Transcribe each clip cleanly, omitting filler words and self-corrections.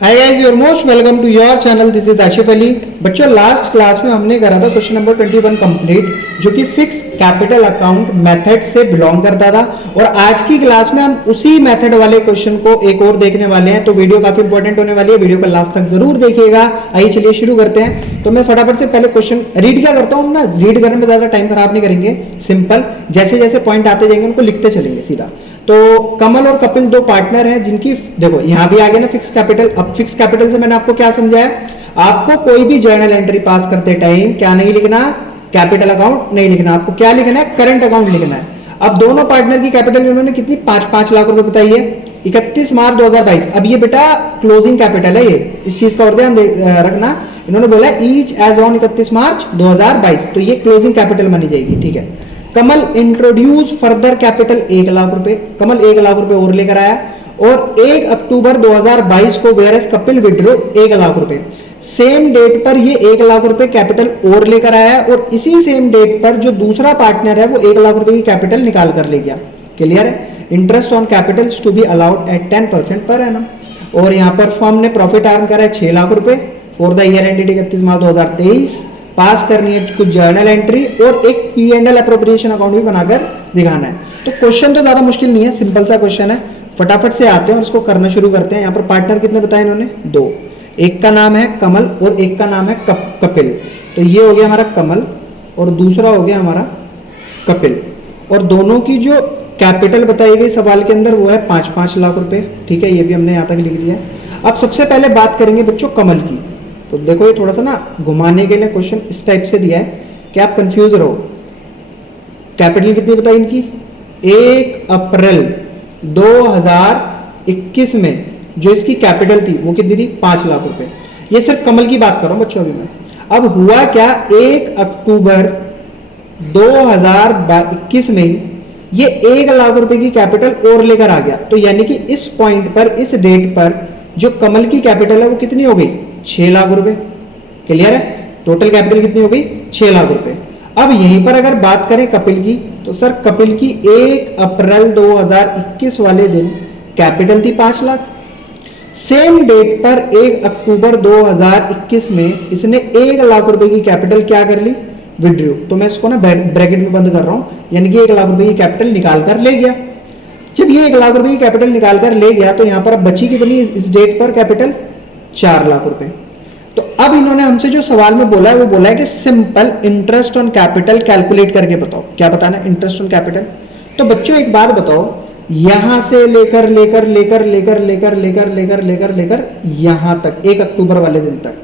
Hi guys, your most welcome to your channel. This is Ashif Ali. बच्चों, last class में हमने करा था क्वेश्चन नंबर 21 कंप्लीट, जो कि फिक्स कैपिटल अकाउंट मेथड से बिलोंग करता था। और आज की क्लास में हम उसी मेथड वाले क्वेश्चन को एक और देखने वाले हैं। तो वीडियो काफी इंपॉर्टेंट होने वाली है, वीडियो को लास्ट तक जरूर देखिएगा। आइए चलिए शुरू करते हैं। तो मैं फटाफट से पहले क्वेश्चन रीड क्या करता हूँ ना, रीड करने में ज्यादा टाइम खराब नहीं करेंगे। सिंपल, जैसे जैसे पॉइंट आते जाएंगे उनको लिखते चलेंगे सीधा। तो कमल और कपिल दो पार्टनर हैं जिनकी, देखो यहां भी आ गया ना फिक्स कैपिटल। अब फिक्स कैपिटल से मैंने आपको क्या समझाया, आपको कोई भी जर्नल एंट्री पास करते टाइम क्या नहीं लिखना, कैपिटल अकाउंट नहीं लिखना, आपको क्या लिखना है, करंट अकाउंट लिखना है। अब दोनों पार्टनर की कैपिटल इन्होंने कितनी 5-5 लाख रुपए बताई है 31 मार्च 2022। अब ये बेटा क्लोजिंग कैपिटल है, ये इस चीज का और ध्यान रखना। इन्होंने बोला ईच एज ऑन 31 मार्च 2022, तो ये क्लोजिंग कैपिटल मानी जाएगी। ठीक है। कमल इंट्रोड्यूस फर्दर कैपिटल 1 लाख रुपए, कमल 1 लाख रुपए और लेकर आया। और 1 अक्टूबर 2022 को वेयरएस कपिल विड्रो 1 लाख रुपए। सेम डेट पर ये 1 लाख रुपए कैपिटल और लेकर आया, और इसी सेम डेट पर जो दूसरा पार्टनर है वो 1 लाख रुपए की कैपिटल निकाल कर ले गया। क्लियर है। Interest on capital to be allowed at 10% per annum. और यहाँ पर फर्म ने प्रॉफिट अर्न करा है 6 लाख रुपए फॉर द ईयर एंडेड 31 मार्च 2023। पास करनी है कुछ जर्नल एंट्री और एक P&L अप्रोप्रिएशन अकाउंट भी बनाकर दिखाना है। तो क्वेश्चन तो ज्यादा मुश्किल नहीं है, सिंपल सा क्वेश्चन है। फटाफट से आते हैं और उसको करना शुरू करते हैं। यहाँ पर पार्टनर कितने बताए इन्होंने, 2। एक का नाम है कमल और एक का नाम है कपिल। तो ये हो गया हमारा कमल और दूसरा हो गया हमारा कपिल। और दोनों की जो कैपिटल बताई गई सवाल के अंदर वो है 5-5 लाख रुपए। ठीक है, ये भी हमने यहाँ तक लिख दिया। अब सबसे पहले बात करेंगे बच्चों कमल की। तो देखो ये थोड़ा सा ना घुमाने के लिए क्वेश्चन इस टाइप से दिया है कि आप कंफ्यूज रहो। कैपिटल कितनी बताई इनकी, 1 अप्रैल 2021 में जो इसकी कैपिटल थी वो कितनी थी, 5 लाख रुपए। ये सिर्फ कमल की बात कर रहा हूं बच्चों अभी मैं। अब हुआ क्या, 1 अक्टूबर 2021 में ये 1 लाख रुपए की कैपिटल और लेकर आ गया। तो यानी कि इस पॉइंट पर, इस डेट पर जो कमल की कैपिटल है वो कितनी हो गई, 6 लाख रुपए। क्लियर है। टोटल कैपिटल कितनी हो गई, 6 लाख रुपए। अब यहीं पर अगर बात करें कपिल की, तो सर कपिल की 1 अप्रैल 2021 वाले दिन कैपिटल थी 5 लाख। सेम डेट पर 1 अक्टूबर 2021 में इसने 1 लाख रुपए की कैपिटल क्या कर ली, विड्रॉ। तो मैं इसको ना ब्रैकेट में बंद कर रहा हूं, यानी कि 1 लाख रुपए की कैपिटल निकाल कर ले गया। जब ये 1 लाख रुपए की कैपिटल निकाल कर ले गया तो यहां पर अब बची कितनी इस डेट पर कैपिटल, 4 लाख रुपए। तो अब इन्होंने हमसे जो सवाल में बोला है वो बोला है कि simple interest on capital calculate करके बताओ। क्या बताना है, इंटरेस्ट ऑन कैपिटल। तो बच्चों एक बात बताओ, यहां से लेकर लेकर लेकर लेकर लेकर लेकर लेकर लेकर लेकर यहां तक 1 अक्टूबर वाले दिन तक,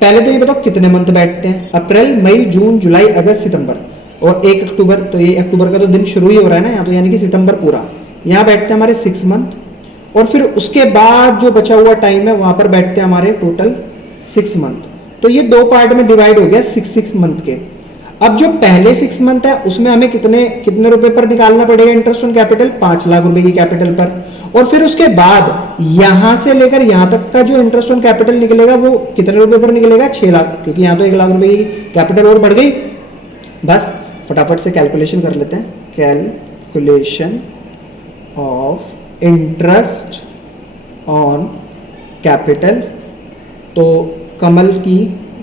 पहले तो ये बताओ कितने मंथ बैठते हैं, अप्रैल मई जून जुलाई अगस्त सितंबर। और 1 अक्टूबर, तो ये अक्टूबर का तो दिन शुरू ही हो रहा है ना यहाँ, तो यानी कि सितंबर पूरा यहाँ बैठते हैं हमारे 6 मंथ। और फिर उसके बाद जो बचा हुआ टाइम है वहां पर बैठते हैं हमारे टोटल 6 मंथ। तो ये 2 पार्ट में डिवाइड हो गया 6 मंथ के। अब जो पहले 6 मंथ है उसमें हमें कितने कितने रुपए पर निकालना पड़ेगा इंटरेस्ट ऑन कैपिटल, 5 लाख रुपए की कैपिटल पर। और फिर उसके बाद यहां से लेकर यहां तक का जो इंटरेस्ट ऑन कैपिटल निकलेगा वो कितने रुपए पर निकलेगा, 6 लाख, क्योंकि यहां तो 1 लाख रुपए की कैपिटल और बढ़ गई। बस फटाफट से कैलकुलेशन कर लेते हैं। Calculation of interest on capital. तो कमल की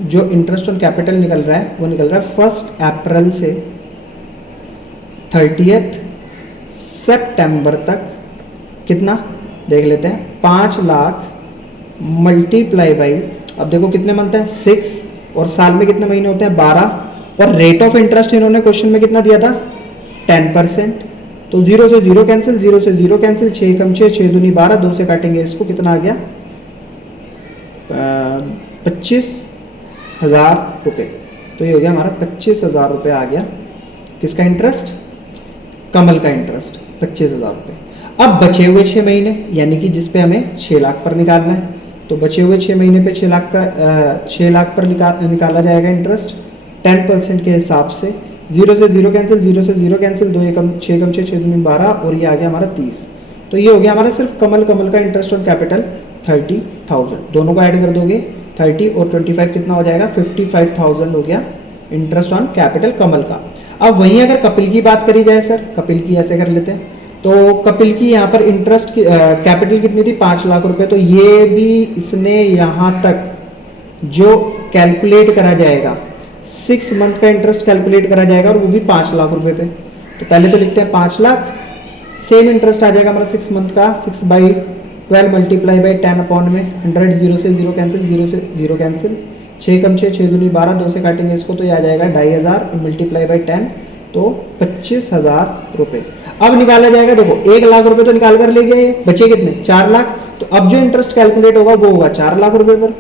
जो इंटरेस्ट ऑन कैपिटल निकल रहा है वो निकल रहा है 1 अप्रैल से 30 सितंबर तक। कितना देख लेते हैं, 5 लाख मल्टीप्लाई बाई, अब देखो कितने मंथ है, 6, और साल में कितने महीने होते हैं, 12। और रेट ऑफ इंटरेस्ट इन्होंने क्वेश्चन में कितना दिया था, 10%। तो 0 से 0 कैंसिल, 0 से 0 कैंसिल, 6 कम 6, 6 दूनी 12, 2 से काटेंगे इसको, कितना आ गया, 25,000 रुपये। तो ये हो गया हमारा 25,000 रुपये आ गया किसका इंटरेस्ट, कमल का इंटरेस्ट 25,000 रुपये। अब बचे हुए 6 महीने, यानी कि जिस पे हमें 6 लाख पर निकालना है, तो बचे हुए 6 महीने पे 6 लाख पर निकाला जाएगा इंटरेस्ट 10% के हिसाब से। 0 से 0 कैंसिल, 0 से 0 कैंसिल, 2 कम 6 कम 6, 6 दूनी 12, और ये आ गया हमारा 30। तो ये हो गया हमारा सिर्फ कमल का इंटरेस्ट ऑन कैपिटल 30,000। दोनों को ऐड कर दोगे 30 और 25 कितना हो जाएगा, 55,000 हो गया इंटरेस्ट ऑन कैपिटल कमल का। अब वहीं अगर कपिल की बात करी जाए, सर कपिल की ऐसे कर लेते हैं। तो कपिल की यहाँ पर इंटरेस्ट कैपिटल कितनी थी 5 लाख रुपए, तो ये भी इसने यहाँ तक जो कैलकुलेट करा जाएगा 6 मंथ का इंटरेस्ट कैलकुलेट करा जाएगा और वो भी 5 लाख रुपए पे। तो पहले तो लिखते हैं 5 लाख, सेम इंटरेस्ट आ जाएगा हमारा 6 मंथ का, 6/12 मल्टीप्लाई बाई 10 अपॉन में 100, 0 से 0 कैंसिल, 0 से 0 कैंसिल, 6 कम 6, 6 दूनी 12, 2 से काटेंगे इसको तो ये आ जाएगा 2500 मल्टीप्लाई बाई 10, तो 25,000 रुपये। अब निकाला जाएगा, देखो 1 लाख रुपए तो निकाल कर ले गए, बचे कितने 4 लाख, तो अब जो इंटरेस्ट कैलकुलेट होगा वो होगा 4 लाख रुपए पर।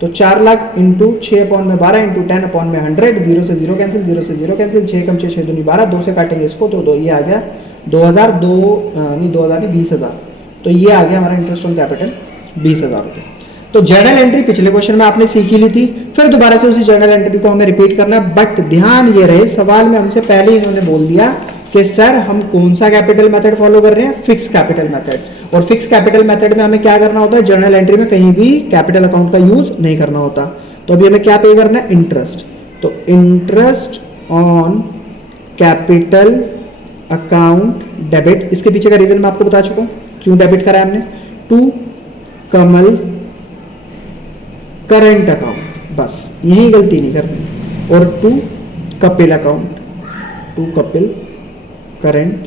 तो 4 लाख इंटू 6 अपॉन में 12 इंटू 10 अपॉन में 100, 0 से 0 कैंसिल, 0 से 0 कैंसिल, 6 कम 6, 6 दूनी 12, 2 से काटेंगे इसको तो ये आ गया 20,000 तो ये आ गया हमारा इंटरेस्ट ऑन कैपिटल 20,000 रुपये। तो जर्नल एंट्री पिछले क्वेश्चन में आपने सीखी ली थी, फिर दोबारा से उसी जर्नल एंट्री को हमें रिपीट करना है, बट ध्यान ये रहे सवाल में हमसे पहले ही इन्होंने बोल दिया कि सर हम कौन सा कैपिटल मेथड फॉलो कर रहे हैं, फिक्स कैपिटल मेथड। और फिक्स कैपिटल मेथड में हमें क्या करना होता है, जर्नल एंट्री में कहीं भी कैपिटल अकाउंट का यूज नहीं करना होता। तो अभी हमें क्या पे करना है, इंटरेस्ट। तो interest on capital account debit, इसके पीछे का रीजन मैं आपको बता चुका हूं क्यों डेबिट करा है हमने, टू कमल करंट अकाउंट, बस यही गलती नहीं करनी, और to Kapil account, to Kapil current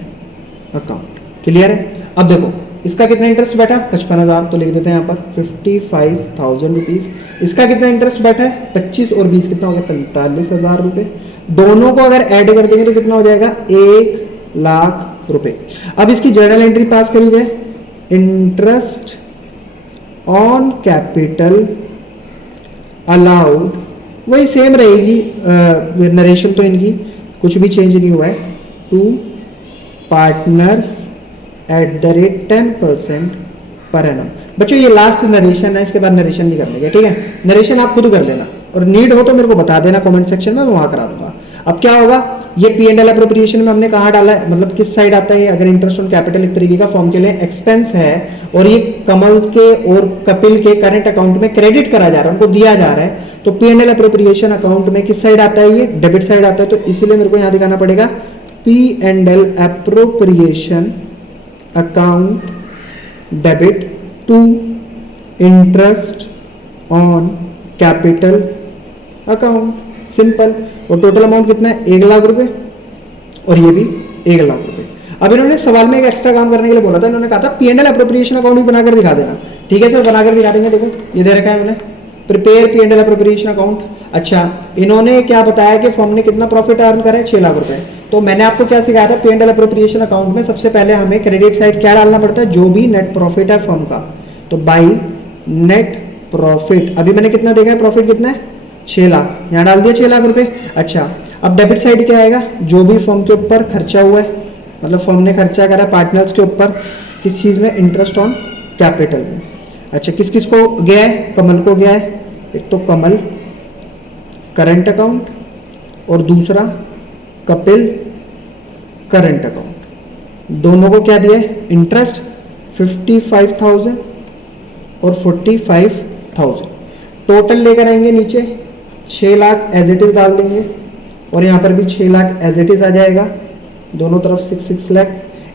account. Clear है? अब देखो इसका कितना इंटरेस्ट बैठा 55,000, तो लिख देते हैं यहाँ पर 55,000 रुपीज। इसका कितना इंटरेस्ट बैठा है 25 और 20 कितना हो गया 45,000 रुपए। दोनों को अगर ऐड कर देंगे तो कितना हो जाएगा 1 लाख रुपए। अब इसकी जर्नल एंट्री पास करी जाए, इंटरेस्ट ऑन कैपिटल अलाउड, वही सेम रहेगी, नरेशन तो इनकी कुछ भी चेंज नहीं हुआ है, to partners at the rate 10% per annum. बच्चों ये लास्ट नरेशन है, इसके बाद नरेशन नहीं करने का, ठीक है? नरेशन आप खुद कर लेना और नीड हो तो मेरे को बता देना कमेंट सेक्शन में, मैं वहां करा दूंगा। अब क्या होगा, ये P&L अप्रोप्रिएशन में हमने कहाँ डाला है, मतलब किस साइड आता है, अगर इंटरेस्ट ऑन कैपिटल एक तरीके का फॉर्म के लिए एक्सपेंस है और ये कमल के और कपिल के करंट अकाउंट में क्रेडिट करा जा रहा है, उनको दिया जा रहा है, तो P&L अप्रोप्रिएशन अकाउंट में किस साइड आता है, ये डेबिट साइड आता है। तो इसीलिए मेरे को यहाँ दिखाना पड़ेगा P&L appropriation account debit to interest on capital account, simple. और टोटल अमाउंट कितना है 1 लाख रुपए और ये भी 1 लाख रुपए। अब इन्होंने सवाल में एक एक्स्ट्रा काम करने के लिए बोला था, इन्होंने कहा था P&L अप्रोप्रिएशन अकाउंट भी बनाकर दिखा देना। ठीक है सर, बनाकर दिखा देंगे। देखो ये दे रखा है इन्होंने, प्रिपेयर P&L अप्रोप्रिएशन अकाउंट। अच्छा, इन्होंने क्या बताया कि फर्म ने कितना प्रॉफिट अर्न करा है 6 लाख रुपए। तो मैंने आपको क्या सिखाया था, P&L अप्रोप्रिएशन अकाउंट में सबसे पहले हमें क्रेडिट साइड क्या डालना पड़ता है, जो भी नेट प्रॉफिट है फर्म का, तो बाई नेट प्रॉफिट। अभी मैंने कितना देखा है, प्रॉफिट कितना है 6 लाख, यहाँ डाल दिया 6 लाख रुपए। अच्छा, अब डेबिट साइड क्या आएगा, जो भी फर्म के ऊपर खर्चा हुआ है, मतलब फर्म ने खर्चा करा पार्टनर्स के ऊपर किस चीज़ में, इंटरेस्ट ऑन कैपिटल में। अच्छा, किस किस को गया है, कमल को गया है, एक तो कमल करंट अकाउंट और दूसरा कपिल करंट अकाउंट। दोनों को क्या दिया है, इंटरेस्ट 55,000 और 45,000। टोटल लेकर आएंगे नीचे 6 लाख एज इट इज डाल देंगे और यहाँ पर भी 6 लाख एज इट इज आ जाएगा, दोनों तरफ 6 लाख।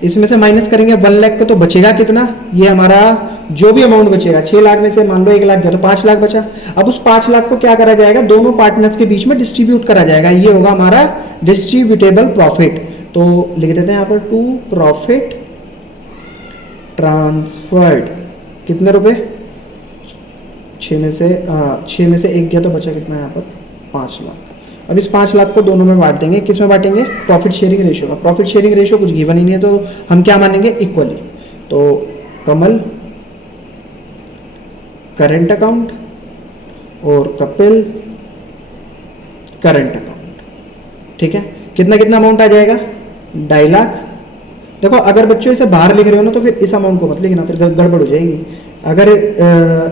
इसमें से माइनस करेंगे 1 लाख का, तो बचेगा कितना, ये हमारा जो भी अमाउंट बचेगा 6 लाख में से मान लो 1 लाख गया तो 5 लाख बचा। अब उस 5 लाख को क्या करा जाएगा, दोनों पार्टनर्स के बीच में डिस्ट्रीब्यूट करा जाएगा, ये होगा हमारा डिस्ट्रीब्यूटेबल प्रॉफिट। तो लिख देते हैं यहाँ पर टू प्रॉफिट ट्रांसफर्ड, कितने रुपए, 6 में से 1 गया तो बचा कितना यहाँ पर 5 लाख। अब इस 5 लाख को दोनों में बांट देंगे, किस में बांटेंगे, प्रॉफिट शेयरिंग रेशियो में। प्रॉफिट शेयरिंग रेशियो कुछ गिवन ही नहीं है तो हम क्या मानेंगे, इक्वली। तो कमल करंट अकाउंट और कपिल करंट अकाउंट, ठीक है। कितना कितना अमाउंट आ जाएगा, 2.5 लाख। देखो अगर बच्चों इसे बाहर लिख रहे हो ना तो फिर इस अमाउंट को मत लिखना, फिर गड़बड़ हो जाएगी। अगर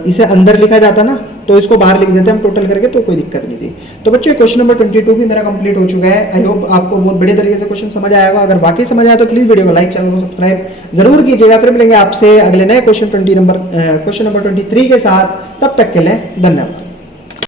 इसे अंदर लिखा जाता ना तो इसको बाहर लिख देते हैं हम टोटल करके, तो कोई दिक्कत नहीं थी। तो बच्चों क्वेश्चन नंबर 22 भी मेरा कंप्लीट हो चुका है। आई होप आपको बहुत बढ़िया तरीके से क्वेश्चन समझ आया होगा। अगर बाकी समझ आया तो प्लीज वीडियो को लाइक, चैनल को सब्सक्राइब जरूर कीजिएगा। फिर मिलेंगे आपसे अगले नए क्वेश्चन नंबर 23 के साथ। तब तक के लिए धन्यवाद।